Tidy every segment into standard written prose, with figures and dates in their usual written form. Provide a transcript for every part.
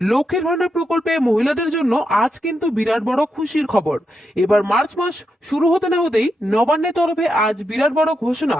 লক্ষ্মীর ভান্ডার প্রকল্পে মহিলাদের জন্য আজ কিন্তু বিরাট বড় খুশির খবর। এবার মার্চ মাস শুরু হতে না হতেই নবান্নের তরফে আজ বিরাট বড় ঘোষণা।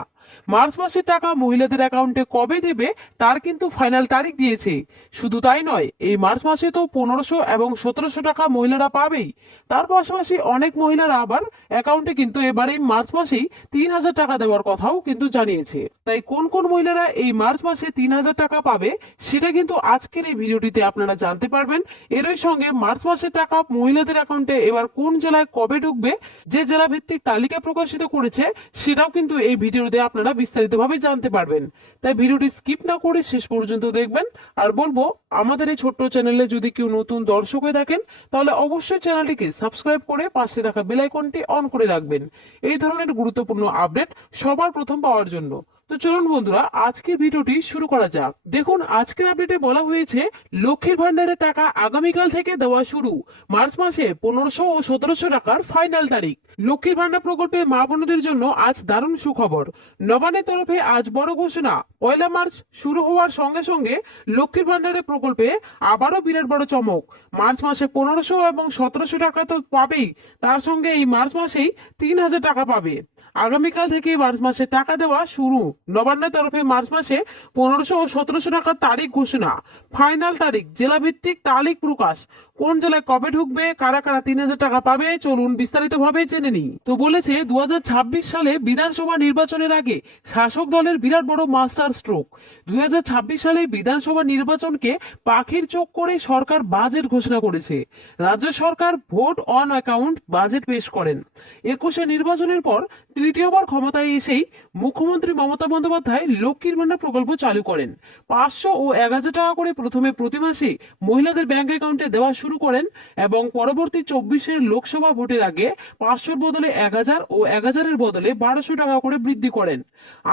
মার্চ মাসের টাকা মহিলাদের অ্যাকাউন্টে কবে দেবে তার কিন্তু ফাইনাল তারিখ দিয়েছে। শুধু তাই নয়, এই মার্চ মাসে তো 1500 এবং 1700 টাকা মহিলারা পাবেই। তার পাশাপাশি অনেক মহিলারা আবার অ্যাকাউন্টে কিন্তু এবার এই মার্চ মাসেই 3000 টাকা দেওয়ার কথাও কিন্তু জানিয়েছে। তাই কোন কোন মহিলারা এই মার্চ মাসে 3000 টাকা পাবে সেটা কিন্তু আজকের এই ভিডিওটিতে আপনারা জানতে পারবেন। এরই সঙ্গে মার্চ মাসের টাকা মহিলাদের অ্যাকাউন্টে এবার কোন জেলায় কবে ঢুকবে, যে জেলা ভিত্তিক তালিকা প্রকাশিত করেছে সেটাও কিন্তু এই ভিডিওতে আপনারা বিস্তারিতভাবে জানতে পারবেন। তাই ভিডিওটি স্কিপ না করে শেষ পর্যন্ত দেখবেন। আর বলবো, আমাদের এই ছোট্ট চ্যানেলে যদি কেউ নতুন দর্শক হয়ে থাকেন তাহলে অবশ্যই চ্যানেলটিকে সাবস্ক্রাইব করে পাশে থাকা বেল আইকনটি অন করে রাখবেন এই ধরনের গুরুত্বপূর্ণ আপডেট সবার প্রথম পাওয়ার জন্য। তো চলুন বন্ধুরা, আজকে ভিডিওটি শুরু করা যাক। দেখুন, আজকের আপডেটে বলা হয়েছে লক্ষ্মীর ভান্ডারের টাকা আগামীকাল থেকে দেওয়া শুরু। মার্চ মাসে 1500 ও 1700 টাকার ফাইনাল তারিখ। লক্ষ্মীর ভান্ডার প্রকল্পে মা বোনদের জন্য আজ দারুণ সুখবর। নবান্নের তরফে আজ বড় ঘোষণা। 1 মার্চ শুরু হওয়ার সঙ্গে সঙ্গে লক্ষ্মীর ভান্ডারের প্রকল্পে আবারও বিরাট বড় চমক। মার্চ মাসে 1500 এবং 1700 টাকা তো পাবেই, তার সঙ্গে এই মার্চ মাসেই 3000 টাকা পাবে। আগামীকাল থেকে মার্চ মাসে টাকা দেওয়া শুরু। নবান্নের তরফে মার্চ মাসে 1500 ও 1700 টাকার তারিখ ঘোষণা। ফাইনাল তারিখ জেলা ভিত্তিক তারিখ প্রকাশ। কোন জেলায় কবে ঢুকবে, কারা কারা 3000 টাকা পাবে, চলুন বিস্তারিত ভাবে জেনে নিই। তো বলেছে 2026 সালে বিধানসভা নির্বাচনের আগে শাসক দলের বিরাট বড় মাস্টার স্ট্রোক। 2026 সালে বিধানসভা নির্বাচনকে পাখির চোখ করে সরকার বাজেট ঘোষণা করেছে। রাজ্য সরকার ভোট অন অ্যাকাউন্ট বাজেট পেশ করেন। 21 নির্বাচনের পর তৃতীয়বার ক্ষমতায় এসেই মুখ্যমন্ত্রী মমতা বন্দ্যোপাধ্যায় লক্ষ্মীর ভান্ডার প্রকল্প চালু করেন। 500 ও 1000 টাকা করে প্রথমে প্রতি মাসে মহিলাদের ব্যাংক অ্যাকাউন্টে দেওয়া শুরু করেন এবং পরবর্তী 24 লোকসভা ভোটের আগে 500-র বদলে 1000 ও 1000-এর বদলে 1200 টাকা করে বৃদ্ধি করেন।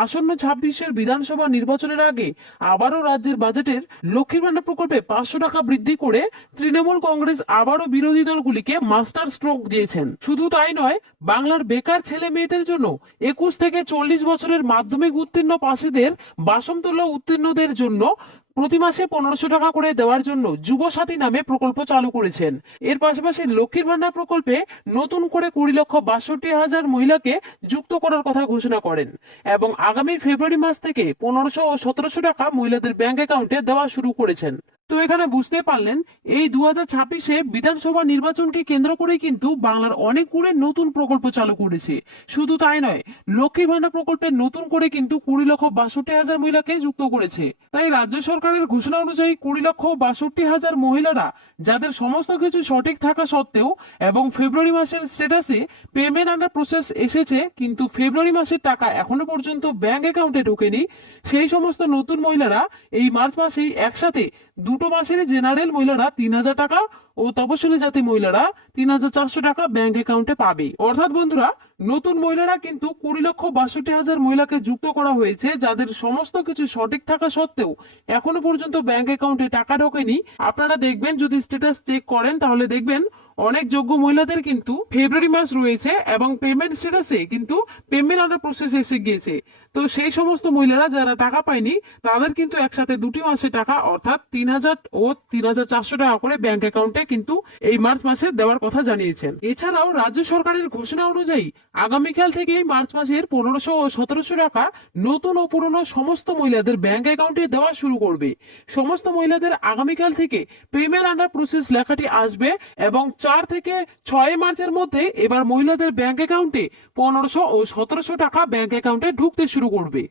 আসন্ন 26 বিধানসভা নির্বাচনের আগে আবারও রাজ্যের বাজেটের লক্ষ্মীর ভান্ডার প্রকল্পে 500 টাকা বৃদ্ধি করে তৃণমূল কংগ্রেস আবারও বিরোধী দলগুলিকে মাস্টার স্ট্রোক দিয়েছেন। শুধু তাই নয়, বাংলার বেকার ছেলে মেয়েদের জন্য 21 থেকে 40 বছরের মাধ্যমিক উত্তীর্ণ পাশীদের, বাসমতুল্য উত্তীর্ণদের জন্য প্রতি মাসে 1500 টাকা করে দেওয়ার জন্য যুবসাথী নামে প্রকল্প চালু করেছেন। এর পাশাপাশি লক্ষ্মীর ভান্ডার প্রকল্পে নতুন করে 20,62,000 মহিলাকে যুক্ত করার কথা ঘোষণা করেন এবং আগামী ফেব্রুয়ারি মাস থেকে 1500 ও 1700 টাকা মহিলাদের ব্যাংক অ্যাকাউন্টে দেওয়া শুরু করেছেন। তো এখানে বুঝতে পারলেন, এই 2026 বিধানসভা নির্বাচনকে কেন্দ্র করে কিন্তু বাংলার অনেকগুলো নতুন প্রকল্প চালু করেছে। শুধু তাই নয়, লক্ষ্মীর ভান্ডার প্রকল্পে নতুন করে কিন্তু 20,62,000 মহিলাকে যুক্ত করেছে। তাই রাজ্য সরকারের ঘোষণা অনুযায়ী 20,62,000 মহিলারা, যাদের সমস্ত কিছু সঠিক থাকা সত্ত্বেও এবং ফেব্রুয়ারি মাসের স্ট্যাটাসে পেমেন্ট আন্ডার প্রসেস এসেছে কিন্তু ফেব্রুয়ারি মাসের টাকা এখনো পর্যন্ত ব্যাংক অ্যাকাউন্টে ঢোকেনি, সেই সমস্ত নতুন মহিলারা এই মার্চ মাসেই একসাথে দুটো মাসের জেনারেল মহিলারা 3000 টাকা ও তপশিলি জাতি মহিলারা 3400 টাকা ব্যাংক অ্যাকাউন্টে পাবে। অর্থাৎ বন্ধুরা, নতুন মহিলারা কিন্তু 20,62,000 মহিলাকে যুক্ত করা হয়েছে, যাদের সমস্ত কিছু সঠিক থাকা সত্ত্বেও এখনো পর্যন্ত ব্যাংক অ্যাকাউন্টে টাকা ঢোকেনি। আপনারা দেখবেন, যদি স্ট্যাটাস চেক করেন তাহলে দেখবেন অনেক যোগ্য মহিলাদের কিন্তু ফেব্রুয়ারি মাস রয়েছে এবং পেমেন্ট স্ট্যাটাসে কিন্তু পেমেন্ট আন্ডার প্রসেস এসে গিয়েছে। তো সেই সমস্ত মহিলারা যারা টাকা পায়নি তাদের কিন্তু একসাথে দুটি মাসে টাকা অর্থাৎ 3000 ও 3400 টাকা করে ব্যাংক অ্যাকাউন্টে কিন্তু এই মার্চ মাসে দেওয়ার কথা জানিয়েছেন। এছাড়াও রাজ্য সরকারের ঘোষণা অনুযায়ী আগামীকাল থেকে মার্চ মাসের 1500 ও 1700 টাকা নতুন ও পুরনো সমস্ত মহিলাদের ব্যাংক অ্যাকাউন্টে দেওয়া শুরু করবে। সমস্ত মহিলাদের আগামীকাল থেকে পেমেন্ট আন্ডার প্রসেস লেখাটি আসবে এবং 4 থেকে 6 মার্চের মধ্যে এবার মহিলাদের ব্যাংক অ্যাকাউন্টে 1500 ও 1700 টাকা ব্যাংক অ্যাকাউন্টে ঢুকতে শুরু করবে।